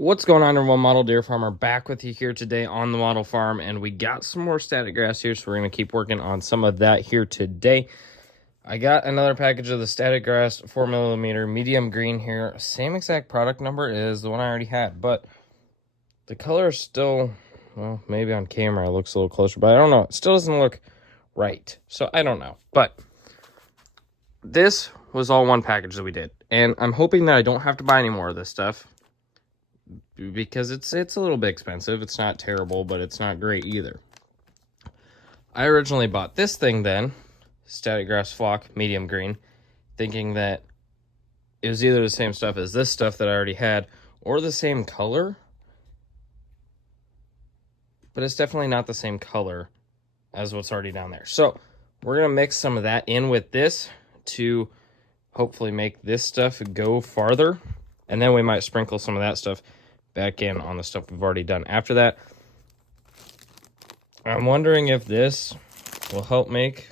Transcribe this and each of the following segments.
What's going on, everyone? Model Deer Farmer back with you here today on the model farm, and we got some more static grass here, so we're going to keep working on some of that here today. I got another package of the static grass 4mm medium green here. Same exact product number as the one I already had, but the color is still, well, maybe on camera it looks a little closer, but I don't know. It still doesn't look right, so I don't know. But this was all one package that we did, and I'm hoping that I don't have to buy any more of this stuff, because it's a little bit expensive. It's not terrible, but it's not great either. I originally bought this thing then, Static Grass Flock medium green, thinking that it was either the same stuff as this stuff that I already had or the same color, but it's definitely not the same color as what's already down there. So we're gonna mix some of that in with this to hopefully make this stuff go farther, and then we might sprinkle some of that stuff back in on the stuff we've already done after that. I'm wondering if this will help make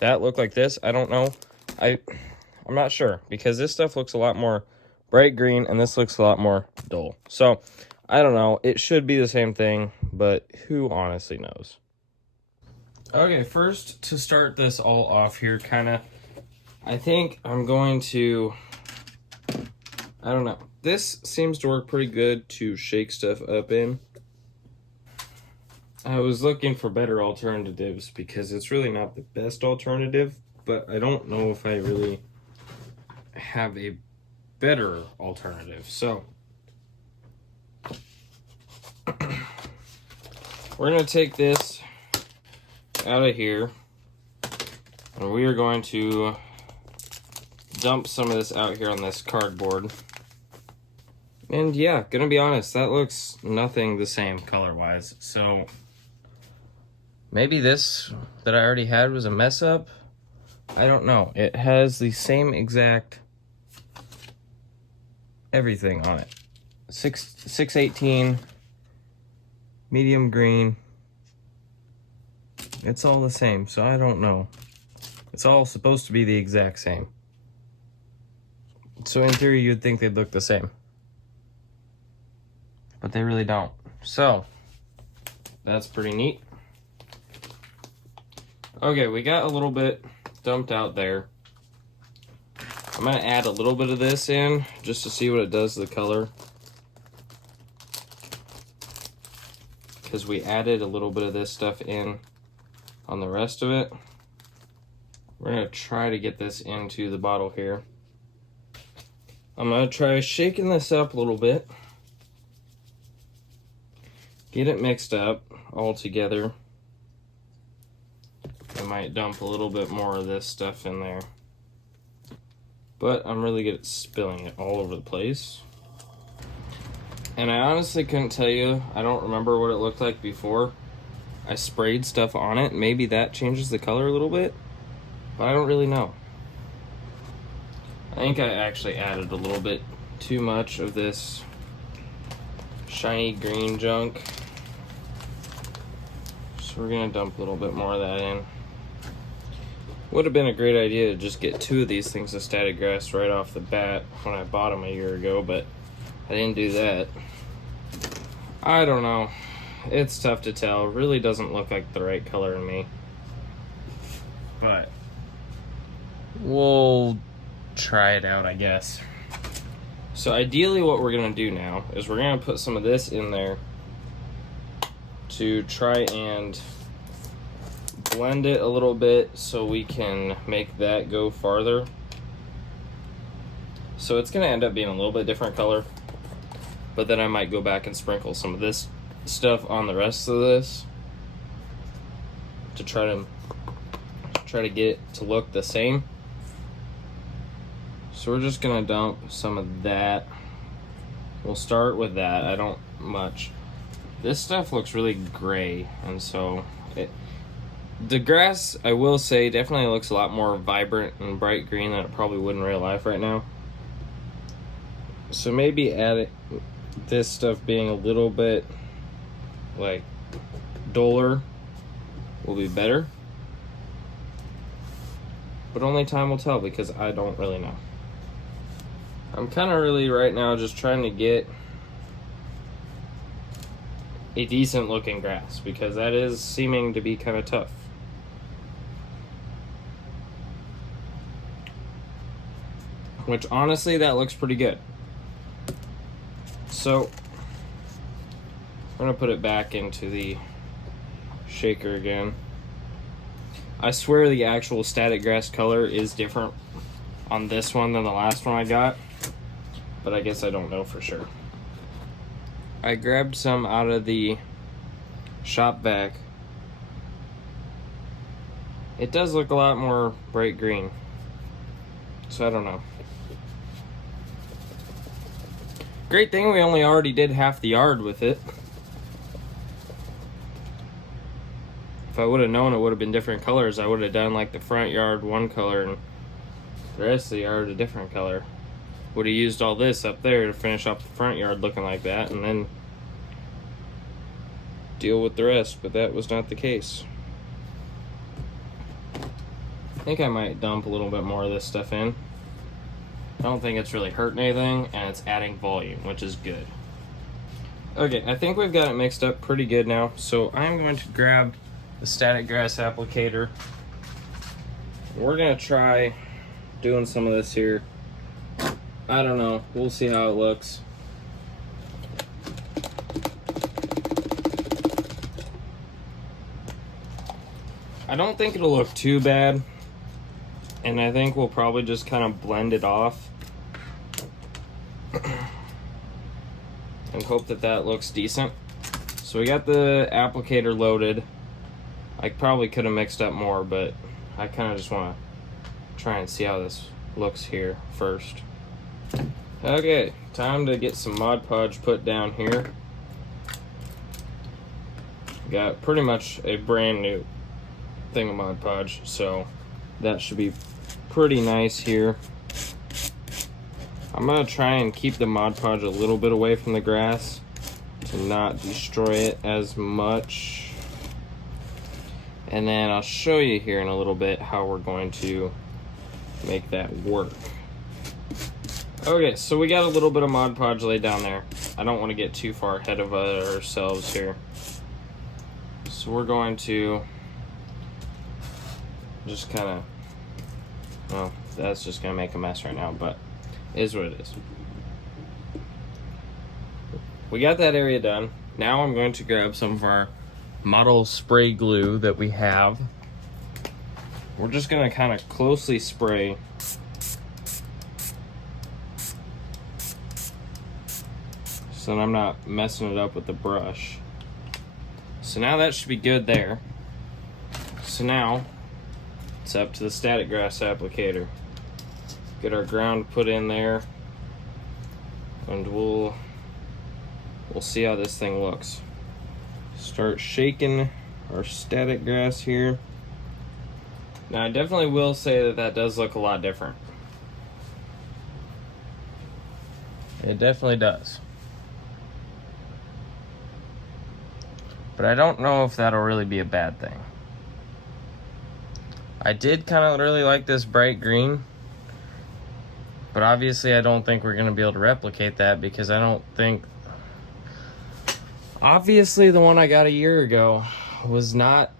that look like this. I don't know. I'm not sure, because this stuff looks a lot more bright green and this looks a lot more dull. So I don't know. It should be the same thing, but who honestly knows? Okay, first to start this all off here, I think I'm going to, I don't know. This seems to work pretty good to shake stuff up in. I was looking for better alternatives because it's really not the best alternative, but I don't know if I really have a better alternative. So we're going to take this out of here, and we are going to dump some of this out here on this cardboard. And yeah, gonna be honest, that looks nothing the same color-wise. So maybe this that I already had was a mess up. I don't know. It has the same exact everything on it. 618 medium green. It's all the same, so I don't know. It's all supposed to be the exact same. So in theory, you'd think they'd look the same, but they really don't. So that's pretty neat. Okay, we got a little bit dumped out there. I'm gonna add a little bit of this in just to see what it does to the color, because we added a little bit of this stuff in on the rest of it. We're gonna try to get this into the bottle here. I'm gonna try shaking this up a little bit, get it mixed up all together. I might dump a little bit more of this stuff in there, but I'm really good at spilling it all over the place. And I honestly couldn't tell you. I don't remember what it looked like before I sprayed stuff on it. Maybe that changes the color a little bit, but I don't really know. I think I actually added a little bit too much of this shiny green junk, so we're gonna dump a little bit more of that in. Would have been a great idea to just get 2 of these things of static grass right off the bat when I bought them a year ago, but I didn't do that. I don't know. It's tough to tell. It really doesn't look like the right color to me, but we'll try it out, I guess. So ideally what we're gonna do now is we're gonna put some of this in there to try and blend it a little bit so we can make that go farther. So it's gonna end up being a little bit different color, but then I might go back and sprinkle some of this stuff on the rest of this to try to get it to look the same. So we're just gonna dump some of that. We'll start with that. I don't much. This stuff looks really gray, and so the grass, I will say, definitely looks a lot more vibrant and bright green than it probably would in real life right now. So maybe this stuff being a little bit like duller will be better, but only time will tell, because I don't really know. I'm kind of really right now just trying to get a decent looking grass, because that is seeming to be kind of tough. Which honestly, that looks pretty good. So I'm gonna put it back into the shaker again. I swear the actual static grass color is different on this one than the last one I got, but I guess I don't know for sure. I grabbed some out of the shop vac. It does look a lot more bright green, so I don't know. Great thing we only already did half the yard with it. If I would have known it would have been different colors, I would have done like the front yard one color and the rest of the yard a different color. Would have used all this up there to finish up the front yard looking like that, and then deal with the rest, but that was not the case. I think I might dump a little bit more of this stuff in. I don't think it's really hurting anything, and it's adding volume, which is good. Okay, I think we've got it mixed up pretty good now, so I'm going to grab the static grass applicator. We're gonna try doing some of this here. I don't know, we'll see how it looks. I don't think it'll look too bad, and I think we'll probably just kind of blend it off and hope that that looks decent. So we got the applicator loaded. I probably could have mixed up more, but I kind of just want to try and see how this looks here first. Okay, time to get some Mod Podge put down here. Got pretty much a brand new thing of Mod Podge, so that should be pretty nice here. I'm gonna try and keep the Mod Podge a little bit away from the grass to not destroy it as much. And then I'll show you here in a little bit how we're going to make that work. Okay, so we got a little bit of Mod Podge laid down there. I don't want to get too far ahead of ourselves here. So we're going to just kind of, well, that's just going to make a mess right now, but it is what it is. We got that area done. Now I'm going to grab some of our model spray glue that we have. We're just going to kind of closely spray so that I'm not messing it up with the brush. So now that should be good there. So now it's up to the static grass applicator. Get our ground put in there, and we'll see how this thing looks. Start shaking our static grass here. Now I definitely will say that that does look a lot different. It definitely does. But I don't know if that'll really be a bad thing. I did kind of really like this bright green, but obviously I don't think we're going to be able to replicate that, because I don't think... Obviously the one I got a year ago was not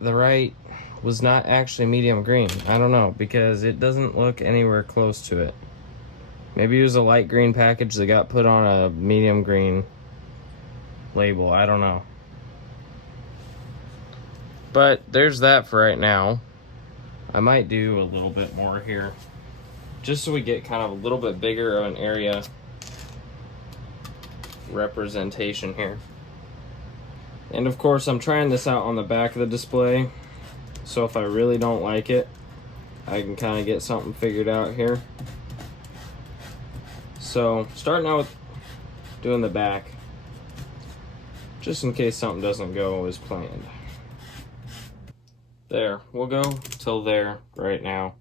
actually medium green. I don't know, because it doesn't look anywhere close to it. Maybe it was a light green package that got put on a medium green label. I don't know. But there's that for right now. I might do a little bit more here, just so we get kind of a little bit bigger of an area representation here. And of course, I'm trying this out on the back of the display, so if I really don't like it, I can kind of get something figured out here. So starting out with doing the back, just in case something doesn't go as planned. There, we'll go till there right now.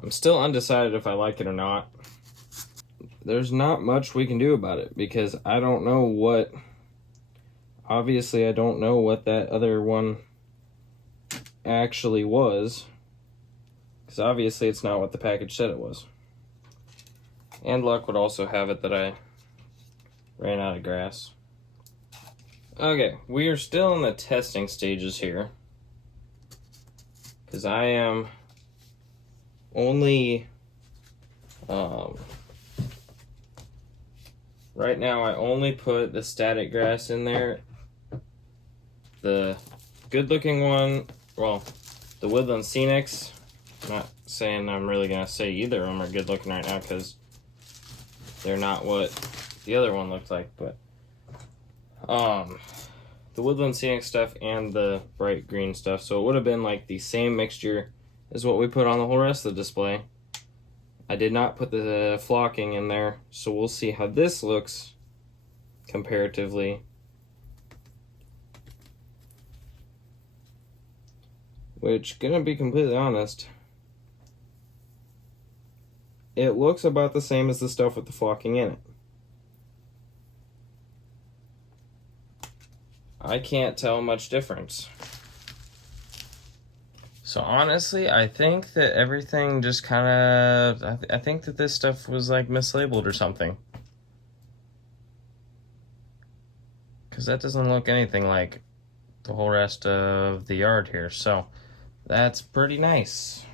I'm still undecided if I like it or not. There's not much we can do about it, because I don't know what... Obviously, I don't know what that other one actually was, because obviously it's not what the package said it was. And luck would also have it that I ran out of grass. Okay, we are still in the testing stages here, because I am only, right now I only put the static grass in there. The good looking one, well, the Woodland Scenics, I'm not saying I'm really going to say either of them are good looking right now, because they're not what the other one looked like, but the Woodland Scenic stuff and the bright green stuff, so it would have been like the same mixture as what we put on the whole rest of the display. I did not put the flocking in there, so we'll see how this looks comparatively. Which, gonna be completely honest, it looks about the same as the stuff with the flocking in it. I can't tell much difference. So honestly, I think that everything just kind of, I think that this stuff was like mislabeled or something. Because that doesn't look anything like the whole rest of the yard here. So that's pretty nice.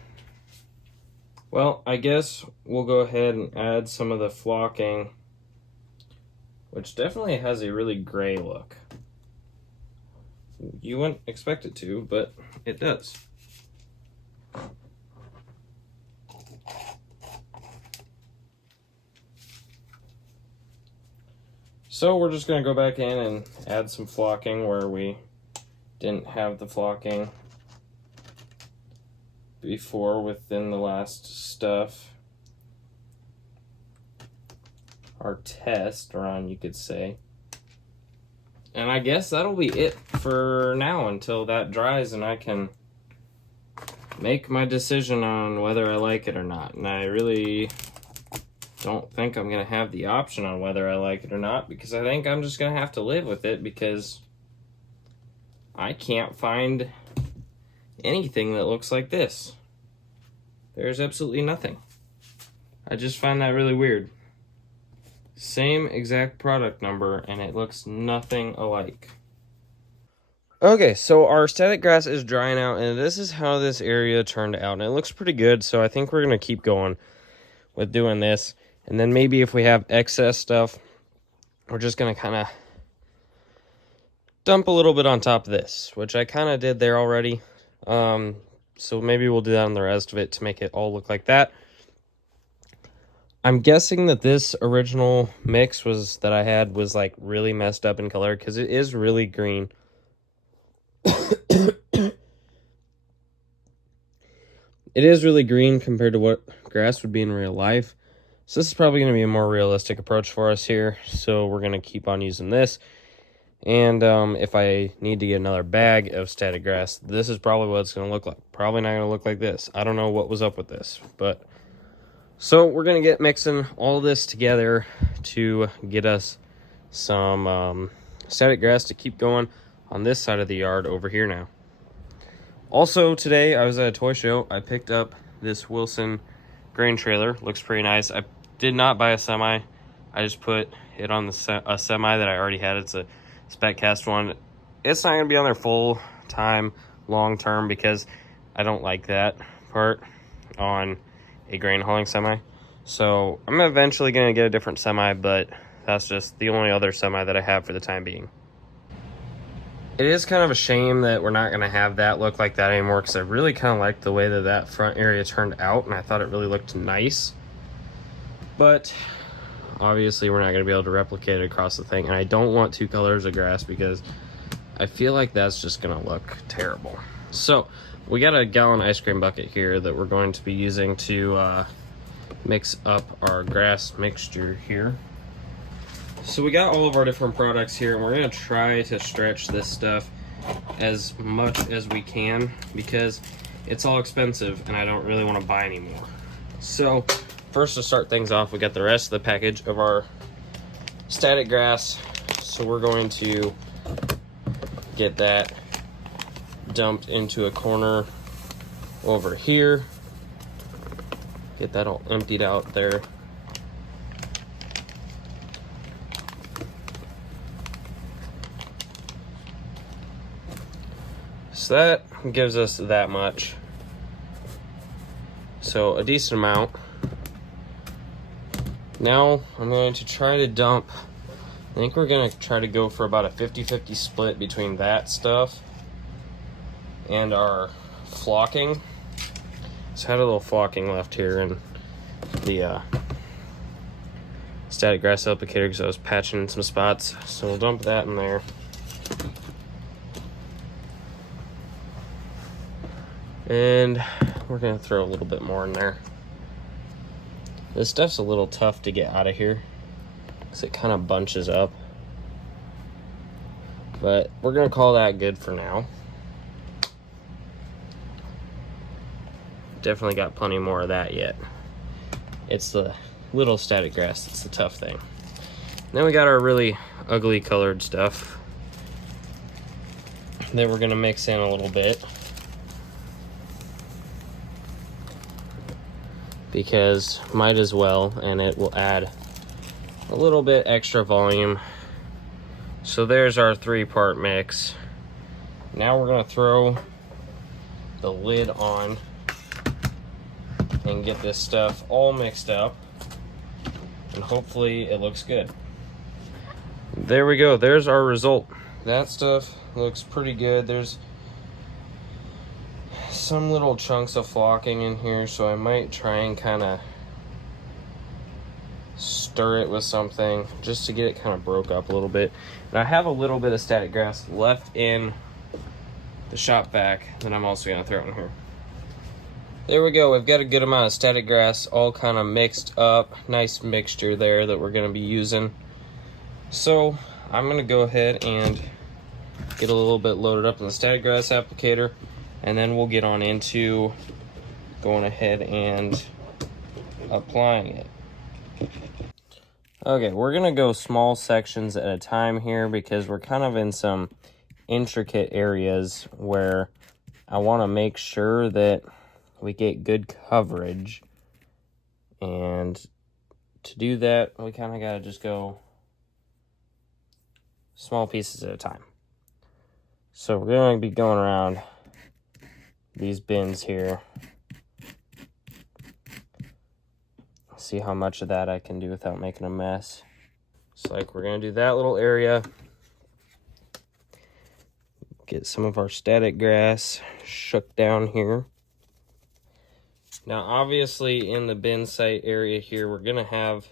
Well, I guess we'll go ahead and add some of the flocking, which definitely has a really gray look. You wouldn't expect it to, but it does. So we're just going to go back in and add some flocking where we didn't have the flocking before within the last stuff. Our test run, you could say. And I guess that'll be it for now until that dries and I can make my decision on whether I like it or not. And I really don't think I'm going to have the option on whether I like it or not, because I think I'm just going to have to live with it, because I can't find anything that looks like this. There's absolutely nothing. I just find that really weird. Same exact product number, and it looks nothing alike. Okay, so our static grass is drying out, and this is how this area turned out. And it looks pretty good, so I think we're going to keep going with doing this. And then maybe if we have excess stuff, we're just going to kind of dump a little bit on top of this, which I kind of did there already. So maybe we'll do that on the rest of it to make it all look like that. I'm guessing that this original mix that I had was like really messed up in color, because it is really green. It is really green compared to what grass would be in real life. So this is probably going to be a more realistic approach for us here. So we're going to keep on using this. And if I need to get another bag of static grass, this is probably what it's going to look like. Probably not going to look like this. I don't know what was up with this, but so we're going to get mixing all this together to get us some static grass to keep going on this side of the yard over here now. Also today I was at a toy show. I picked up this Wilson grain trailer. Looks pretty nice. I did not buy a semi. I just put it on a semi that I already had. It's a spec cast one. It's not going to be on there full time long term, because I don't like that part on a grain hauling semi. So I'm eventually going to get a different semi, but that's just the only other semi that I have for the time being. It is kind of a shame that we're not going to have that look like that anymore, because I really kind of liked the way that front area turned out, and I thought it really looked nice. But obviously we're not going to be able to replicate it across the thing, and I don't want two colors of grass because I feel like that's just going to look terrible. So we got a gallon ice cream bucket here that we're going to be using to mix up our grass mixture here. So we got all of our different products here, and we're going to try to stretch this stuff as much as we can, because it's all expensive and I don't really want to buy any more. So first, to start things off, we got the rest of the package of our static grass. So we're going to get that dumped into a corner over here. Get that all emptied out there. So that gives us that much. So a decent amount. Now I'm going to try to dump, I think we're going to try to go for about a 50-50 split between that stuff and our flocking. So I had a little flocking left here in the static grass applicator because I was patching in some spots. So we'll dump that in there. And we're going to throw a little bit more in there. This stuff's a little tough to get out of here because it kind of bunches up. But we're going to call that good for now. Definitely got plenty more of that yet. It's the little static grass that's the tough thing. Then we got our really ugly colored stuff that we're going to mix in a little bit. Because might as well, and it will add a little bit extra volume. So there's our 3-part mix. Now we're going to throw the lid on and get this stuff all mixed up, and hopefully it looks good. There we go, there's our result. That stuff looks pretty good. There's some little chunks of flocking in here, so I might try and kind of stir it with something just to get it kind of broke up a little bit. And I have a little bit of static grass left in the shop vac that I'm also going to throw in here. There we go, we've got a good amount of static grass all kind of mixed up. Nice mixture there that we're going to be using. So I'm going to go ahead and get a little bit loaded up in the static grass applicator, and then we'll get on into going ahead and applying it. Okay, we're going to go small sections at a time here because we're kind of in some intricate areas where I want to make sure that we get good coverage. And to do that, we kind of got to just go small pieces at a time. So we're going to be going around these bins here. See how much of that I can do without making a mess. So like we're going to do that little area. Get some of our static grass shook down here. Now obviously in the bin site area here, we're going to have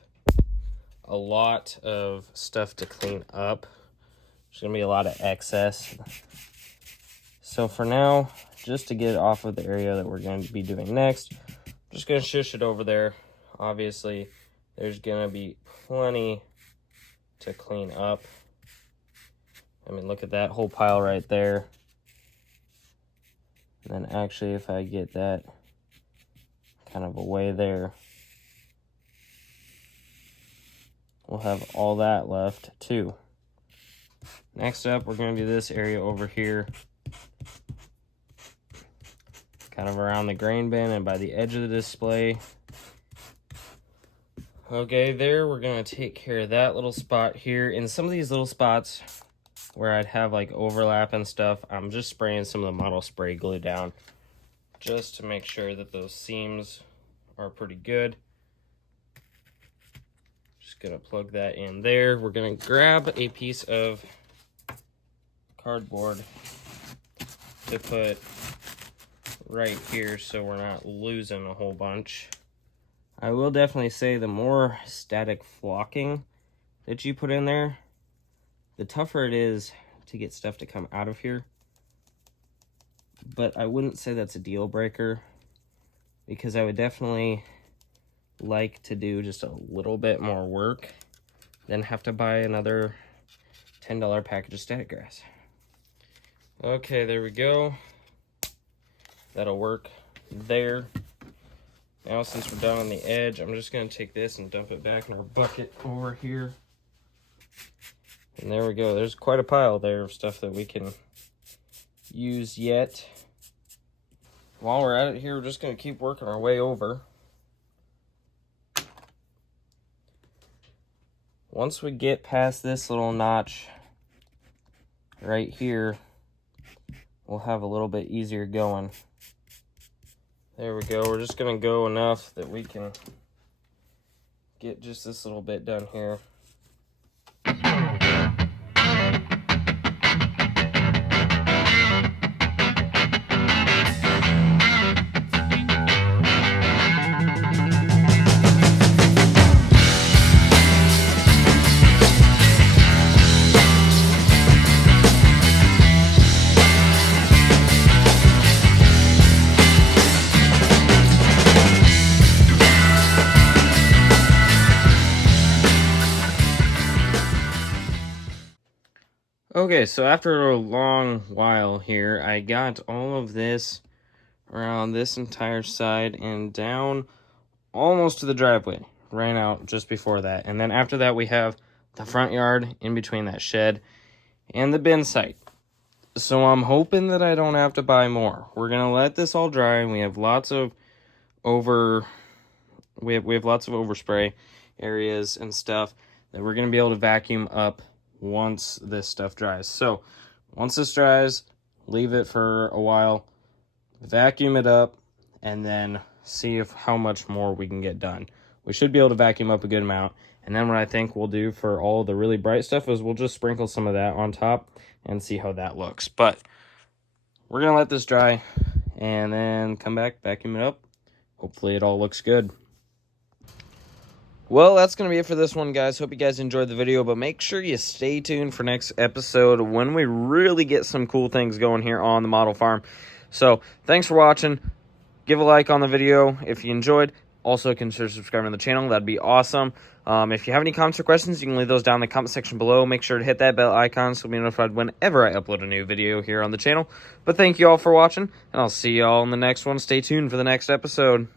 a lot of stuff to clean up. There's going to be a lot of excess. So for now, just to get it off of the area that we're going to be doing next, I'm just going to shush it over there. Obviously, there's going to be plenty to clean up. I mean, look at that whole pile right there. And then actually, if I get that kind of away there, we'll have all that left too. Next up, we're going to do this area over here, kind of around the grain bin and by the edge of the display. Okay, there, we're going to take care of that little spot here. In some of these little spots where I'd have like overlap and stuff, I'm just spraying some of the model spray glue down just to make sure that those seams are pretty good. Just going to plug that in there. We're going to grab a piece of cardboard to put right here so we're not losing a whole bunch. I will definitely say the more static flocking that you put in there, the tougher it is to get stuff to come out of here. But I wouldn't say that's a deal breaker, because I would definitely like to do just a little bit more work than have to buy another $10 package of static grass. Okay, there we go. That'll work there. Now, since we're done on the edge, I'm just going to take this and dump it back in our bucket over here. And there we go. There's quite a pile there of stuff that we can use yet. While we're at it here, we're just going to keep working our way over. Once we get past this little notch right here, we'll have a little bit easier going. There we go. We're just going to go enough that we can get just this little bit done here. Okay, so after a long while here, I got all of this around this entire side and down almost to the driveway. Ran out just before that. And then after that, we have the front yard in between that shed and the bin site. So I'm hoping that I don't have to buy more. We're going to let this all dry. We have lots of we have lots of overspray areas and stuff that we're going to be able to vacuum up once this stuff dries. So once this dries, leave it for a while, vacuum it up, and then see how much more we can get done. We should be able to vacuum up a good amount. And then what I think we'll do for all the really bright stuff is we'll just sprinkle some of that on top and see how that looks. But we're going to let this dry and then come back, vacuum it up. Hopefully it all looks good. Well, that's going to be it for this one, guys. Hope you guys enjoyed the video, but make sure you stay tuned for next episode when we really get some cool things going here on the model farm. So, thanks for watching. Give a like on the video if you enjoyed. Also, consider subscribing to the channel. That'd be awesome. If you have any comments or questions, you can leave those down in the comment section below. Make sure to hit that bell icon so you'll be notified whenever I upload a new video here on the channel. But thank you all for watching, and I'll see you all in the next one. Stay tuned for the next episode.